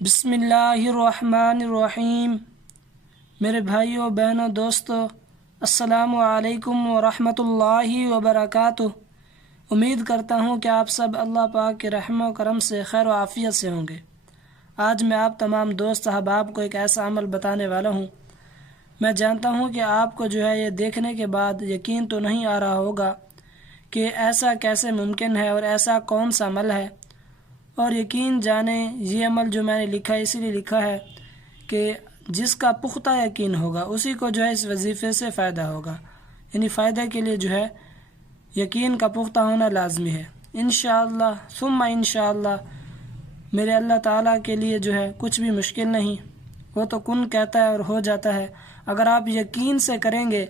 بسم اللہ الرحمن الرحیم۔ میرے بھائیوں، بہنوں، دوستوں، السلام علیکم ورحمۃ اللہ وبرکاتہ۔ امید کرتا ہوں کہ آپ سب اللہ پاک کے رحم و کرم سے خیر و عافیت سے ہوں گے۔ آج میں آپ تمام دوست احباب کو ایک ایسا عمل بتانے والا ہوں۔ میں جانتا ہوں کہ آپ کو یہ دیکھنے کے بعد یقین تو نہیں آ رہا ہوگا کہ ایسا کیسے ممکن ہے اور ایسا کون سا عمل ہے، اور یقین جانیں یہ عمل جو میں نے لکھا ہے اسی لیے لکھا ہے کہ جس کا پختہ یقین ہوگا اسی کو اس وظیفے سے فائدہ ہوگا، یعنی فائدہ کے لیے یقین کا پختہ ہونا لازمی ہے۔ انشاءاللہ ثم انشاءاللہ میرے اللہ تعالیٰ کے لیے کچھ بھی مشکل نہیں، وہ تو کن کہتا ہے اور ہو جاتا ہے۔ اگر آپ یقین سے کریں گے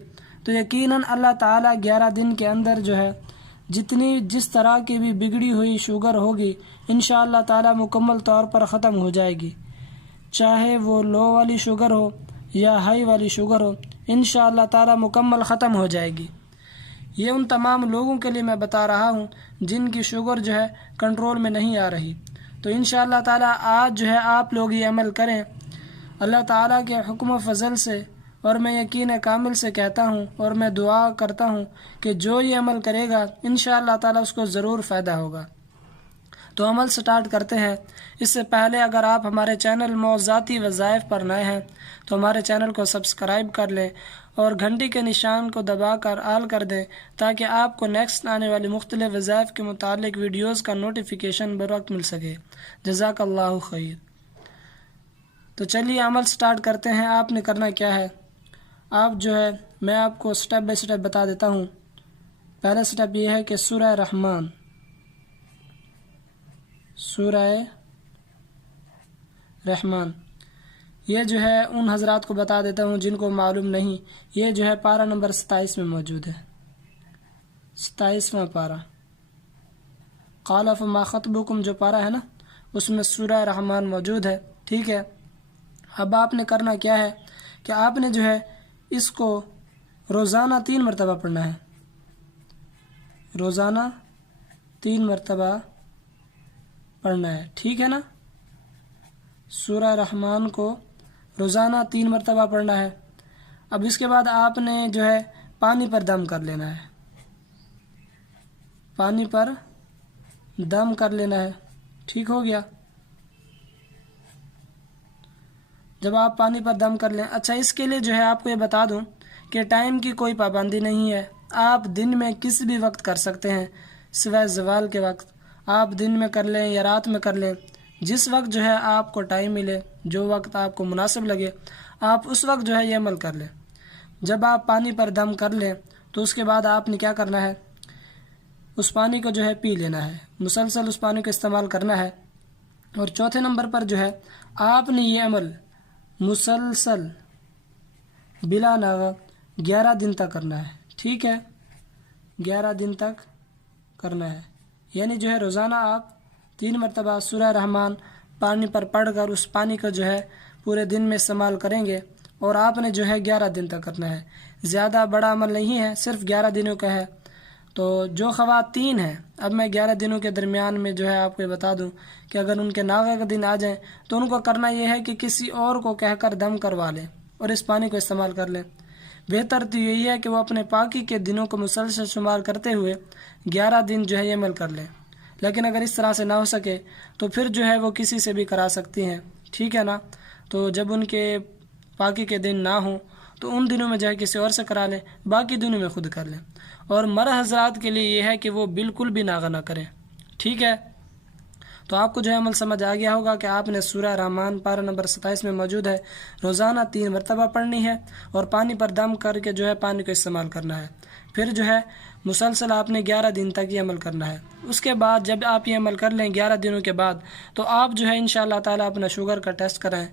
تو یقیناً اللہ تعالیٰ 11 دن کے اندر جس طرح کی بھی بگڑی ہوئی شوگر ہوگی انشاءاللہ تعالیٰ مکمل طور پر ختم ہو جائے گی، چاہے وہ لو والی شوگر ہو یا ہائی والی شوگر ہو، انشاءاللہ تعالیٰ مکمل ختم ہو جائے گی۔ یہ ان تمام لوگوں کے لیے میں بتا رہا ہوں جن کی شوگر کنٹرول میں نہیں آ رہی، تو انشاءاللہ تعالیٰ آج آپ لوگ یہ عمل کریں اللہ تعالیٰ کے حکم و فضل سے، اور میں یقین کامل سے کہتا ہوں اور میں دعا کرتا ہوں کہ جو یہ عمل کرے گا انشاءاللہ تعالیٰ اس کو ضرور فائدہ ہوگا۔ تو عمل سٹارٹ کرتے ہیں۔ اس سے پہلے اگر آپ ہمارے چینل موضوعاتی وظائف پر نئے ہیں تو ہمارے چینل کو سبسکرائب کر لیں اور گھنٹی کے نشان کو دبا کر آل کر دیں تاکہ آپ کو نیکسٹ آنے والی مختلف وظائف کے متعلق ویڈیوز کا نوٹیفیکیشن بر وقت مل سکے۔ جزاک اللہ خیر۔ تو چلیے عمل سٹارٹ کرتے ہیں۔ آپ نے کرنا کیا ہے، آپ میں آپ کو سٹیپ بائی سٹیپ بتا دیتا ہوں۔ پہلا سٹیپ یہ ہے کہ سورہ رحمان، سورہ رحمان یہ ان حضرات کو بتا دیتا ہوں جن کو معلوم نہیں، یہ پارہ نمبر 27 میں موجود ہے، 27واں پارہ، قال فما خطبکم جو پارہ ہے نا، اس میں سورہ رحمان موجود ہے، ٹھیک ہے۔ اب آپ نے کرنا کیا ہے کہ آپ نے اس کو روزانہ 3 مرتبہ پڑھنا ہے، روزانہ 3 مرتبہ پڑھنا ہے، ٹھیک ہے نا۔ سورہ رحمان کو روزانہ 3 مرتبہ پڑھنا ہے۔ اب اس کے بعد آپ نے پانی پر دم کر لینا ہے، پانی پر دم کر لینا ہے، ٹھیک ہو گیا۔ جب آپ پانی پر دم کر لیں، اچھا اس کے لیے آپ کو یہ بتا دوں کہ ٹائم کی کوئی پابندی نہیں ہے، آپ دن میں کسی بھی وقت کر سکتے ہیں سوائے زوال کے وقت۔ آپ دن میں کر لیں یا رات میں کر لیں، جس وقت آپ کو ٹائم ملے، جو وقت آپ کو مناسب لگے آپ اس وقت یہ عمل کر لیں۔ جب آپ پانی پر دم کر لیں تو اس کے بعد آپ نے کیا کرنا ہے، اس پانی کو پی لینا ہے، مسلسل اس پانی کو استعمال کرنا ہے۔ اور چوتھے نمبر پر آپ نے یہ عمل مسلسل بلا ناغہ 11 دن تک کرنا ہے، ٹھیک ہے، 11 دن تک کرنا ہے، یعنی روزانہ آپ 3 مرتبہ سورہ رحمان پانی پر پڑھ کر اس پانی کو پورے دن میں استعمال کریں گے، اور آپ نے 11 دن تک کرنا ہے۔ زیادہ بڑا عمل نہیں ہے، صرف 11 دنوں کا ہے۔ تو جو خواتین ہیں، اب میں 11 دنوں کے درمیان میں آپ کو یہ بتا دوں کہ اگر ان کے ناغہ کا دن آ جائیں تو ان کو کرنا یہ ہے کہ کسی اور کو کہہ کر دم کروا لیں اور اس پانی کو استعمال کر لیں۔ بہتر تو یہی ہے کہ وہ اپنے پاکی کے دنوں کو مسلسل شمار کرتے ہوئے 11 دن یہ عمل کر لیں، لیکن اگر اس طرح سے نہ ہو سکے تو پھر وہ کسی سے بھی کرا سکتی ہیں، ٹھیک ہے نا۔ تو جب ان کے پاکی کے دن نہ ہوں تو ان دنوں میں کسی اور سے کرا لیں، باقی دنوں میں خود کر لیں۔ اور مرد حضرات کے لیے یہ ہے کہ وہ بالکل بھی ناغہ نہ کریں، ٹھیک ہے۔ تو آپ کو عمل سمجھ آ گیا ہوگا کہ آپ نے سورہ رحمان پارہ نمبر 27 میں موجود ہے، روزانہ 3 مرتبہ پڑھنی ہے اور پانی پر دم کر کے پانی کو استعمال کرنا ہے۔ پھر مسلسل آپ نے 11 دن تک یہ عمل کرنا ہے۔ اس کے بعد جب آپ یہ عمل کر لیں 11 دنوں کے بعد، تو آپ انشاءاللہ تعالیٰ اپنا شوگر کا ٹیسٹ کرائیں،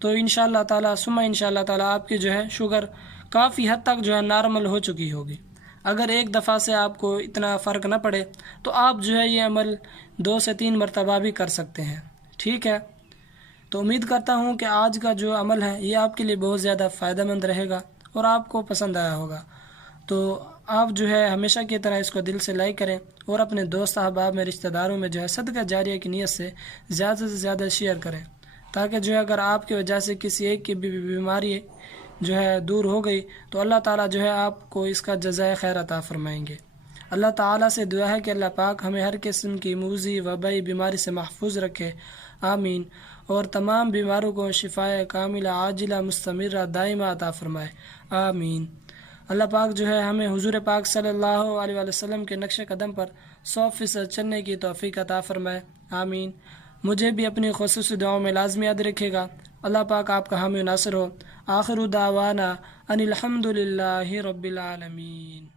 تو انشاءاللہ تعالیٰ ثم انشاءاللہ تعالیٰ آپ کی شوگر کافی حد تک نارمل ہو چکی ہوگی۔ اگر ایک دفعہ سے آپ کو اتنا فرق نہ پڑے تو آپ یہ عمل 2 سے 3 مرتبہ بھی کر سکتے ہیں، ٹھیک ہے۔ تو امید کرتا ہوں کہ آج کا عمل ہے یہ آپ کے لیے بہت زیادہ فائدہ مند رہے گا اور آپ کو پسند آیا ہوگا۔ تو آپ ہمیشہ کی طرح اس کو دل سے لائک کریں اور اپنے دوست احباب میں، رشتہ داروں میں صدقہ جاریہ کی نیت سے زیادہ شیئر کریں تاکہ جو ہے اگر آپ کی وجہ سے کسی ایک کی بھی بیماری جو ہے دور ہو گئی تو اللہ تعالیٰ جو ہے آپ کو اس کا جزائے خیر عطا فرمائیں گے۔ اللہ تعالیٰ سے دعا ہے کہ اللہ پاک ہمیں ہر قسم کی موذی وبائی بیماری سے محفوظ رکھے، آمین، اور تمام بیماروں کو شفائے کاملہ عاجلہ مستمرہ دائمہ عطا فرمائے، آمین۔ اللہ پاک جو ہے ہمیں حضور پاک صلی اللہ علیہ وآلہ وسلم کے نقش قدم پر 100% چلنے کی توفیق عطا فرمائے، آمین۔ مجھے بھی اپنی خصوصی دعاؤں میں لازمی یاد رکھے گا۔ اللہ پاک آپ کا حامی و ناصر ہو۔ آخر دعوانا ان الحمد للہ رب العالمین۔